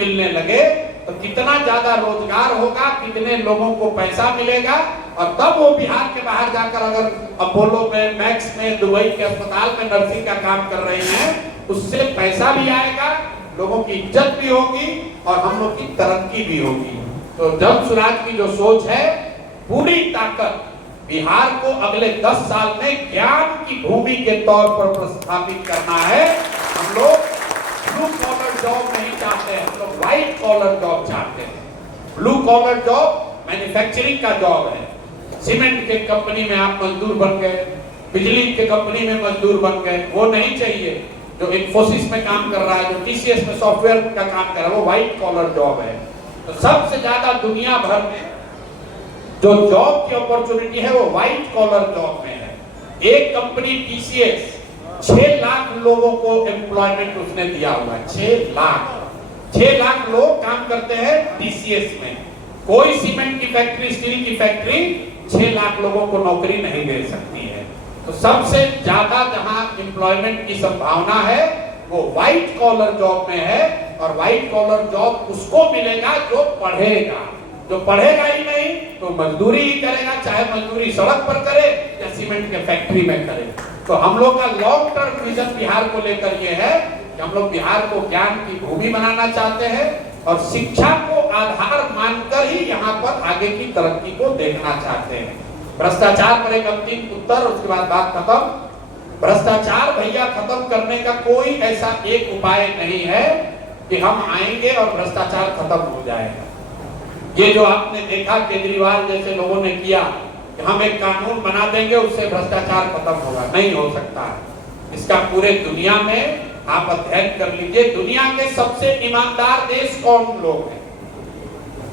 मिलने लगे तो कितना ज्यादा रोजगार होगा, कितने लोगों को पैसा मिलेगा, और तब वो बिहार के बाहर जाकर अगर अपोलो में, मैक्स में, दुबई के अस्पताल में नर्सिंग का काम कर रहे हैं, उससे पैसा भी आएगा, लोगों की इज्जत भी होगी और हम लोग की तरक्की भी होगी। तो जन सुराज की जो सोच है, पूरी ताकत बिहार को अगले 10 साल में ज्ञान की भूमि के तौर पर प्रस्थापित करना है। हम लोग ब्लू कॉलर जॉब नहीं चाहते हैं, हम लोग व्हाइट कॉलर जॉब चाहते हैं। ब्लू कॉलर जॉब मैन्युफैक्चरिंग का जॉब है। सीमेंट के कंपनी में आप मजदूर बन गए, बिजली के कंपनी में मजदूर बन गए, वो नहीं चाहिए। जो इन्फोसिस में काम कर रहा है, जो टीसीएस में सॉफ्टवेयर का काम कर रहा है, वो व्हाइट कॉलर जॉब है। तो सबसे ज्यादा दुनिया भर में जो जॉब की अपॉर्चुनिटी है वो व्हाइट कॉलर जॉब में है। एक कंपनी टीसीएस 6 लाख लोगों को एम्प्लॉयमेंट उसने दिया हुआ है। 6 लाख लोग काम करते हैं टीसीएस में। कोई सीमेंट की फैक्ट्री, स्टील की फैक्ट्री 6 लाख लोगों को नौकरी नहीं दे सकती है। तो सबसे ज्यादा जहां एम्प्लॉयमेंट की संभावना है वो व्हाइट कॉलर जॉब में है। और व्हाइट कॉलर जॉब उसको मिलेगा जो पढ़ेगा। जो पढ़ेगा ही नहीं तो मजदूरी ही करेगा, चाहे मजदूरी सड़क पर करे या सीमेंट के फैक्ट्री में करे। तो हम लोग का लॉन्ग टर्म विजन बिहार को लेकर ये है कि हम लोग बिहार को ज्ञान की भूमि बनाना चाहते हैं और शिक्षा को आधार मानकर ही यहाँ पर आगे की तरक्की को देखना चाहते हैं। भ्रष्टाचार पर एक अंतिम उत्तर, उसके बाद बात खत्म। भ्रष्टाचार भैया खत्म करने का कोई ऐसा एक उपाय नहीं है कि हम आएंगे और भ्रष्टाचार खत्म हो जाएगा। ये जो आपने देखा केजरीवाल जैसे लोगों ने किया कि हम एक कानून बना देंगे उससे भ्रष्टाचार खत्म होगा, नहीं हो सकता है। इसका पूरे दुनिया में आप अध्ययन कर लीजिए, दुनिया के सबसे ईमानदार देश कौन लोग हैं।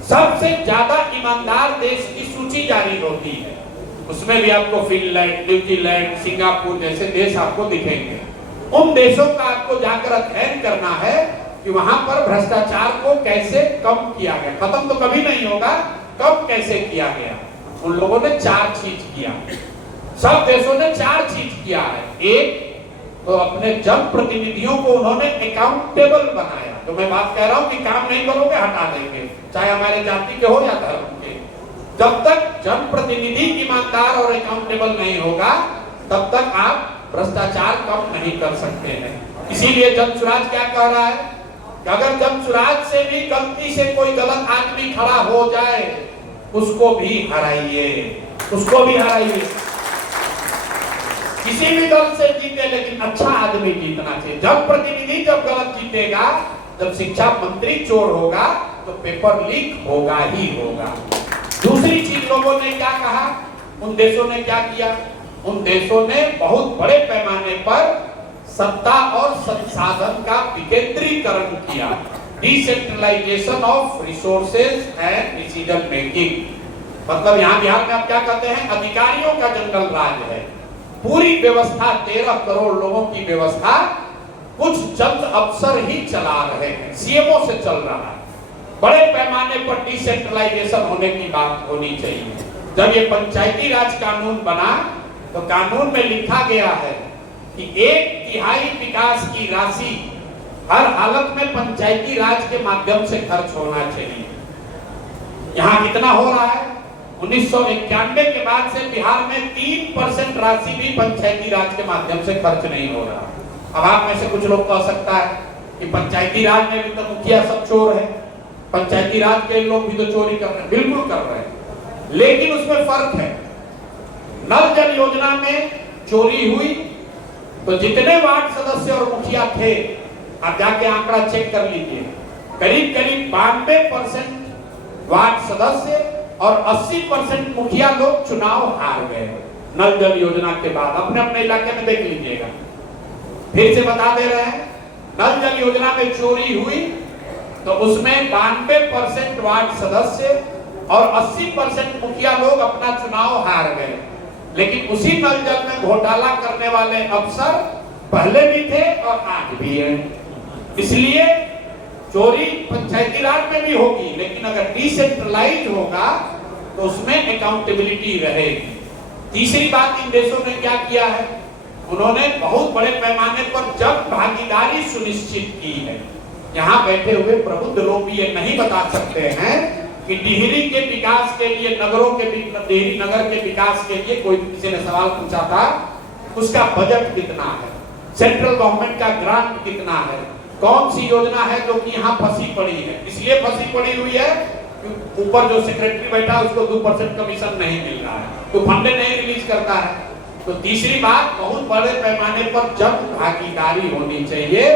सबसे ज्यादा ईमानदार देश की सूची जारी होती है, उसमें भी आपको फिनलैंड, न्यूजीलैंड, सिंगापुर जैसे देश आपको दिखेंगे। उन देशों का आपको जाकर अध्ययन करना है कि वहां पर भ्रष्टाचार को कैसे कम किया गया। खत्म तो कभी नहीं होगा, कम कैसे किया गया। उन लोगों ने 4 चीज किया, सब देशों ने 4 चीज किया है। एक तो अपने जनप्रतिनिधियों को उन्होंने अकाउंटेबल बनाया। तो मैं बात कह रहा हूं कि काम नहीं करोगे हटा देंगे, चाहे हमारे जाति के हो या धर्म के। जब तक जनप्रतिनिधि ईमानदार और अकाउंटेबल नहीं होगा तब तक आप भ्रष्टाचार कम नहीं कर सकते हैं। इसीलिए जन सुराज क्या कह रहा है कि अगर जन सुराज से भी गलती से कोई गलत आदमी खड़ा हो जाए उसको भी हराइए, उसको भी हराइए। किसी भी दल से जीते लेकिन अच्छा आदमी जीतना चाहिए। जब प्रतिनिधि जब गलत जीतेगा, जब शिक्षा मंत्री चोर होगा तो पेपर लीक होगा ही होगा। दूसरी चीज लोगों ने क्या कहा, उन देशों ने क्या किया, उन देशों ने बहुत बड़े पैमाने पर सत्ता और संसाधन का विकेंद्रीकरण किया। Decentralisation of resources and decision making. मतलब यहाँ बिहार में आप क्या कहते हैं, अधिकारियों का जंगल राज है। पूरी व्यवस्था 13 करोड़ लोगों की व्यवस्था कुछ चंद अफसर ही चला रहे हैं, सीएमओ से चल रहा है। बड़े पैमाने पर डिसेंट्रलाइजेशन होने की बात होनी चाहिए। जब ये पंचायती राज कानून बना तो कानून में लिखा गया है कि 1/3 विकास की राशि हर हालत में पंचायती राज के माध्यम से खर्च होना चाहिए। यहाँ कितना हो रहा है, 1991 के बाद से बिहार में 3% राशि भी पंचायती राज के माध्यम से खर्च नहीं हो रहा। अब आप में से कुछ लोग कह सकता है कि पंचायती राज में भी तो मुखिया सब चोर है, पंचायती राज के लोग भी तो चोरी कर रहे हैं। बिल्कुल कर रहे हैं, लेकिन उसमें फर्क है। नल जल योजना में चोरी हुई तो जितने वार्ड सदस्य और मुखिया थे, आप जाके आंकड़ा चेक कर लीजिए, करीब करीब 92% वार्ड सदस्य और 80% मुखिया लोग चुनाव हार गए नल जल योजना के बाद। अपने अपने इलाके में देख लीजिएगा। फिर से बता दे रहे हैं, नल जल योजना में चोरी हुई तो उसमें 92% वार्ड सदस्य और 80% मुखिया लोग अपना चुनाव हार गए। लेकिन उसी नल जल में घोटाला करने वाले अफसर पहले भी थे और आज भी हैं। इसलिए चोरी पंचायती राज में भी होगी, लेकिन अगर डिसेंट्रलाइज होगा तो उसमें अकाउंटेबिलिटी रहेगी। तीसरी बात इन देशों ने क्या किया है, उन्होंने बहुत बड़े पैमाने पर जन भागीदारी सुनिश्चित की है। यहाँ बैठे हुए प्रबुद्ध लोग भी ये नहीं बता सकते हैं कि टिहरी के विकास के लिए, टिहरी नगर के विकास के लिए कोई किसी ने सवाल पूछा था, उसका बजट कितना है, सेंट्रल गवर्नमेंट का ग्रांट कितना है, कौन सी योजना है जो कि यहाँ फंसी पड़ी है। इसलिए फंसी पड़ी हुई है कि ऊपर जो सेक्रेटरी बैठा है उसको 2% कमीशन नहीं मिल रहा है, तो फंड नहीं रिलीज करता है। तो तीसरी बात, बहुत बड़े पैमाने पर जन भागीदारी होनी चाहिए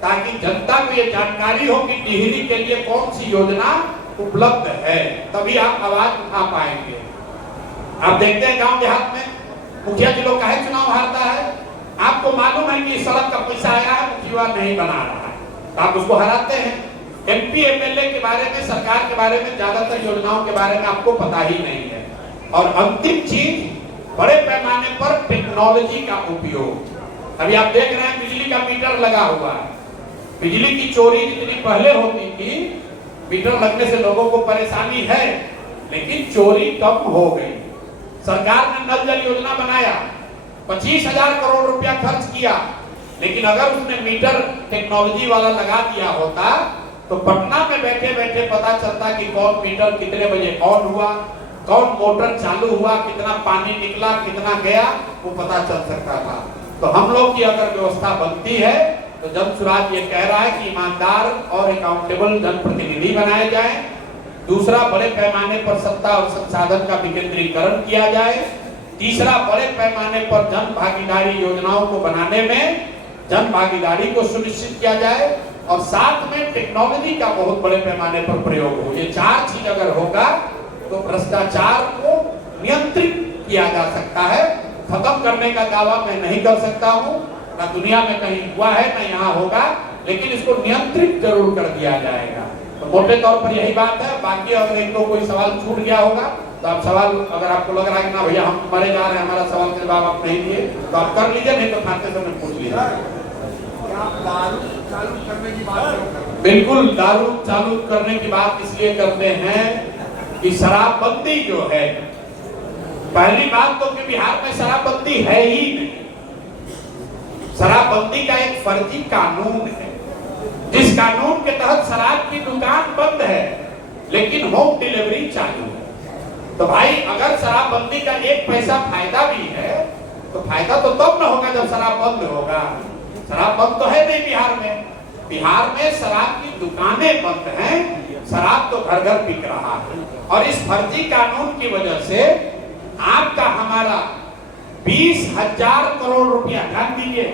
ताकि जनता को ये जानकारी हो कि टिहरी के लिए कौन सी योजना उपलब्ध है, तभी आप आवाज उठा पाएंगे। आप देखते हैं गांव देहात में मुखिया जी लोग काहे चुनाव हारता है, आपको मालूम है कि सड़क का पैसा आया है, मुखिया नहीं बना रहा है, तो आप उसको हराते हैं। एमपी एमएलए के बारे में, सरकार के बारे में, ज्यादातर योजनाओं के बारे में आपको पता ही नहीं है। और अंतिम चीज, बड़े पैमाने पर टेक्नोलॉजी का उपयोग। अभी आप देख रहे हैं बिजली का मीटर लगा हुआ है, बिजली की चोरी जितनी पहले होती थी, मीटर लगने से लोगों को परेशानी है, लेकिन चोरी कम हो गई। सरकार ने नल जल योजना बनाया, 25,000 करोड़ रुपया खर्च किया, लेकिन अगर उसने मीटर टेक्नोलॉजी वाला लगा दिया होता तो पटना में बैठे बैठे पता चलता कि कौन मीटर कितने बजे ऑन हुआ, कौन मोटर चालू हुआ, कितना पानी निकला, कितना गया, वो पता चल सकता था। तो हम लोग की अगर व्यवस्था बनती है तो जन सुराज ये कह रहा है कि ईमानदार और अकाउंटेबल जनप्रतिनिधि बनाए जाए। दूसरा, बड़े पैमाने पर सत्ता और संसाधन का विकेंद्रीकरण किया जाए। तीसरा, बड़े पैमाने पर जन भागीदारी योजनाओं को बनाने में जन भागीदारी को सुनिश्चित किया जाए, और साथ में टेक्नोलॉजी का बहुत बड़े पैमाने पर प्रयोग हो। ये चार चीज अगर होगा तो भ्रष्टाचार को नियंत्रित किया जा सकता है। खत्म करने का दावा मैं नहीं कर सकता हूँ, ना दुनिया में कहीं हुआ है ना यहाँ होगा, लेकिन इसको नियंत्रित जरूर कर दिया जाएगा। तो मोटे तौर पर यही बात है। बाकी अगर एक तो कोई सवाल छूट गया होगा तो आप सवाल, अगर आपको लग रहा है कि ना भैया हम मरे जा रहे हैं, हमारा सवाल के जवाब आप नहीं दिए, तो आप कर लीजिए, नहीं तो खाते समय पूछ लीजिए। दारू चालू करने की बात, बिल्कुल दारू चालू करने की बात इसलिए करते हैं कि शराबबंदी जो है, पहली बात तो कि बिहार में शराबबंदी है ही नहीं। शराबबंदी का एक फर्जी कानून है, जिस कानून के तहत शराब की दुकान बंद है लेकिन होम डिलीवरी चालू है। तो भाई अगर शराबबंदी का एक पैसा फायदा भी है तो फायदा तो तब न होगा जब शराब बंद होगा। शराब बंद तो है नहीं बिहार में। बिहार में शराब की दुकानें बंद हैं, शराब तो घर घर बिक रहा है। और इस फर्जी कानून की वजह से आपका हमारा 20,000 करोड़ रुपया, ध्यान दीजिए,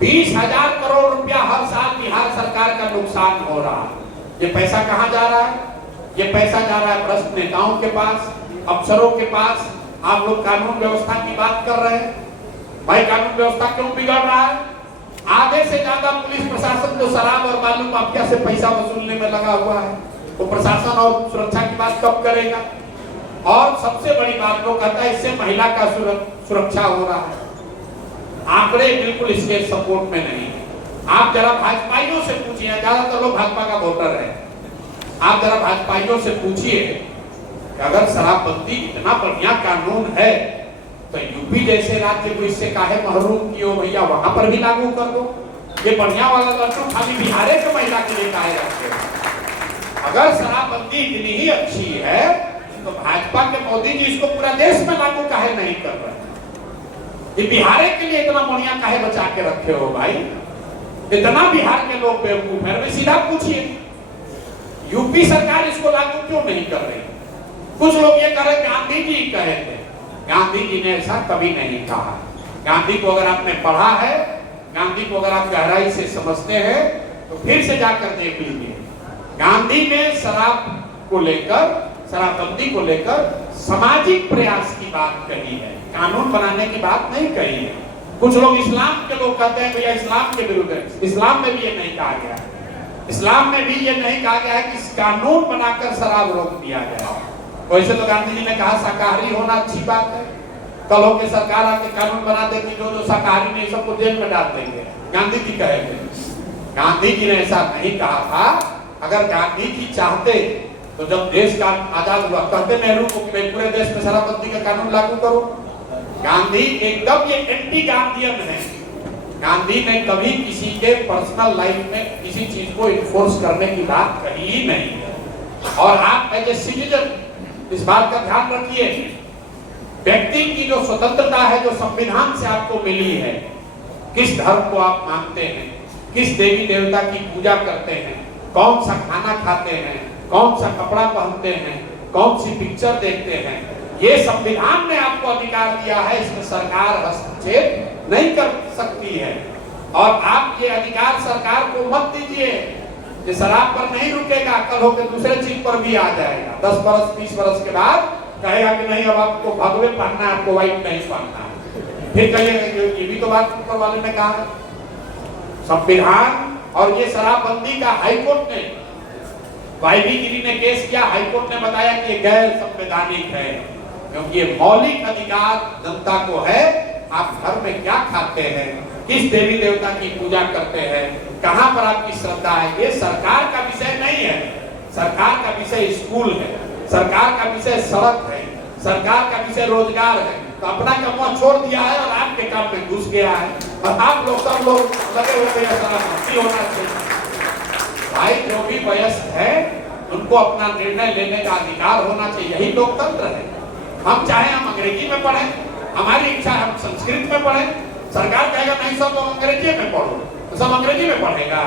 20,000 करोड़ रुपया हर साल बिहार सरकार का नुकसान हो रहा है। ये पैसा कहाँ जा रहा है? ये पैसा जा रहा है भ्रष्ट नेताओं के पास, अफसरों के पास। आप लोग कानून व्यवस्था की बात कर रहे हैं, भाई कानून व्यवस्था क्यों बिगड़ रहा है? आधे से ज्यादा पुलिस प्रशासन तो शराब और बालू माफिया से पैसा वसूलने में लगा हुआ है। वो प्रशासन और सुरक्षा की बात कब करेगा? और सबसे बड़ी बात वो कहता है इससे महिला का सुरक्षा हो रहा है। आंकड़े बिल्कुल इसके सपोर्ट में नहीं है। आप जरा भाजपाइयों से पूछिए, ज्यादातर लोग भाजपा का वोटर है, आप जरा भाजपाइयों से पूछिए कि अगर शराबबंदी इतना बढ़िया कानून है तो यूपी जैसे राज्य को इससे काहे महरूम किए भैया, वहां पर भी लागू कर दो। ये बढ़िया वाला लड्डू खाली बिहार के महिला के लिए काहे रखते हैं? अगर शराबबंदी इतनी ही अच्छी है तो भाजपा के मोदी जी इसको पूरा देश में लागू काहे नहीं कर रहे? ये बिहार के लिए इतना बढ़िया काहे बचा के रखे हो भाई? इतना बिहार के लोग बेवकूफ है। सीधा पूछिए यूपी सरकार इसको लागू क्यों नहीं कर रही? कुछ लोग ये कह रहे गांधी जी कहे थे, गांधी जी ने ऐसा कभी नहीं कहा। गांधी को अगर आपने पढ़ा है, गांधी को अगर आप गहराई से समझते हैं तो फिर से जाकर देख लीजिए। गांधी ने शराब को लेकर, शराबबंदी को लेकर सामाजिक प्रयास की बात कही है, कानून बनाने की बात नहीं कही है। कुछ लोग इस्लाम के लोग कहते हैं भैया इस्लाम के विरुद्ध है। इस्लाम में भी ये नहीं कहा गया, इस्लाम में भी ये नहीं कहा गया है कि कानून बनाकर शराब रोक दिया जाए। वैसे तो गांधी जी ने कहा शाकाहारी होना अच्छी बात है, कल होकर सरकार आके कानून बना देगी जो जो शाकाहारी नहीं सबको जेल में डाल देंगे, गांधी जी कहे थे। गांधी जी ने ऐसा नहीं कहा था। अगर गांधी जी चाहते तो जब देश का आजाद हुआ कहते नेहरू को कि पूरे देश में शराबबंदी का कानून लागू करो। गांधी एकदम ये एंटी गांधीयन है। गांधी ने कभी किसी के पर्सनल लाइफ में किसी चीज को इन्फोर्स करने की बात कही ही नहीं है। और आप एज ए सिटीजन इस बात का ध्यान रखिए, व्यक्ति की जो स्वतंत्रता है, जो संविधान से आपको मिली है, किस धर्म को आप मानते हैं, किस देवी देवता की पूजा करते हैं, कौन सा खाना खाते हैं, कौन सा कपड़ा पहनते हैं, कौन सी पिक्चर देखते हैं, ये संविधान ने आपको अधिकार दिया है, इसमें सरकार हस्तक्षेप नहीं कर सकती है। और आप ये अधिकार सरकार को मत दीजिए कि शराब पर नहीं रुकेगा, कल होकर दूसरे चीज पर भी आ जाएगा। 10 बरस 20 बरस के बाद कहेगा कि नहीं अब आपको भगवे पहनना है, आपको व्हाइट नहीं पहनना है। फिर कहिएगा ये भी तो बात ऊपर वाले ने कहा है। संविधान और ये शराबबंदी का हाईकोर्ट ने, वाईबी गिरी ने केस किया, हाईकोर्ट ने बताया कि ये गैर संवैधानिक है, क्योंकि ये मौलिक अधिकार जनता को है। आप घर में क्या खाते हैं, किस देवी देवता की पूजा करते हैं, कहां पर आपकी श्रद्धा है, ये सरकार का विषय नहीं है। सरकार का विषय स्कूल है, सरकार का विषय सड़क है, सरकार का विषय रोजगार है। तो अपना कमवा छोड़ दिया है और आपके काम में घुस गया है, और आप लोग सब लोग लगे हुए हैं होना चाहिए। भाई जो भी वयस्क है उनको अपना निर्णय लेने का अधिकार होना चाहिए, यही लोकतंत्र है। हम चाहे हम अंग्रेजी में पढ़ें, हमारी इच्छा है हम संस्कृत में पढ़ें, सरकार कहेगा नहीं सब लोग अंग्रेजी में पढ़ो, तो सब अंग्रेजी में पढ़ेगा।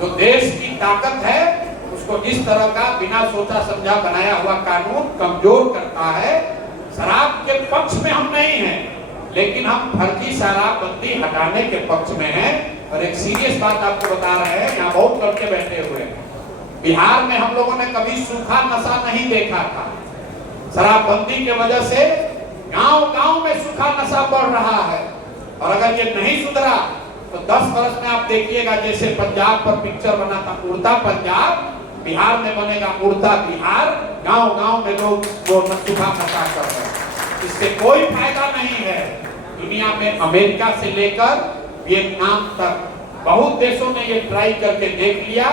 तो देश की ताकत है, उसको इस तरह का बिना सोचा समझा बनाया हुआ कानून कमजोर करता है। शराब के पक्ष में हम नहीं हैं, लेकिन हम फर्जी शराबबंदी हटाने के पक्ष में हैं। और एक सीरियस बात आपको बता रहे हैं, यहाँ बहुत लड़के बैठे हुए हैं, बिहार में हम लोगों ने कभी सूखा नशा नहीं देखा था। शराबबंदी के वजह से गांव-गांव में सूखा नशा बढ़ रहा है, और अगर ये नहीं सुधरा तो 10 वर्ष में आप देखिएगा जैसे पंजाब पर पिक्चर बना था उड़ता पंजाब, बिहार में बनेगा उड़ता बिहार। गांव-गांव में लोग वो सूखा नशा कर रहे हैं, इससे कोई फायदा नहीं है। दुनिया में अमेरिका से लेकर वियतनाम तक बहुत देशों ने ये ट्राई करके देख लिया,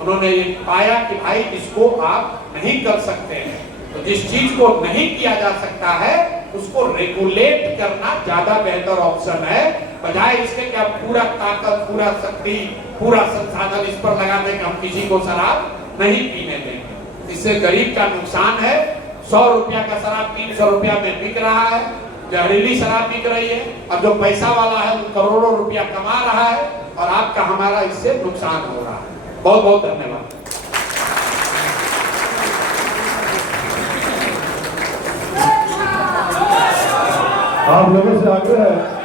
उन्होंने ये पाया कि भाई इसको आप नहीं कर सकते हैं। तो जिस चीज को नहीं किया जा सकता है उसको रेगुलेट करना ज्यादा बेहतर ऑप्शन है, बजाय इसके कि आप पूरा ताकत, पूरा शक्ति, पूरा संसाधन इस पर लगा दें कि हम किसी को शराब नहीं पीने देंगे। इससे गरीब का नुकसान है। 100 रुपया का शराब 300 रुपया में बिक रहा है, जहरीली शराब बिक रही है, और जो पैसा वाला है वो करोड़ों रुपया कमा रहा है, और आपका हमारा इससे नुकसान हो रहा है। बहुत बहुत धन्यवाद। आप लोगों से आग्रह है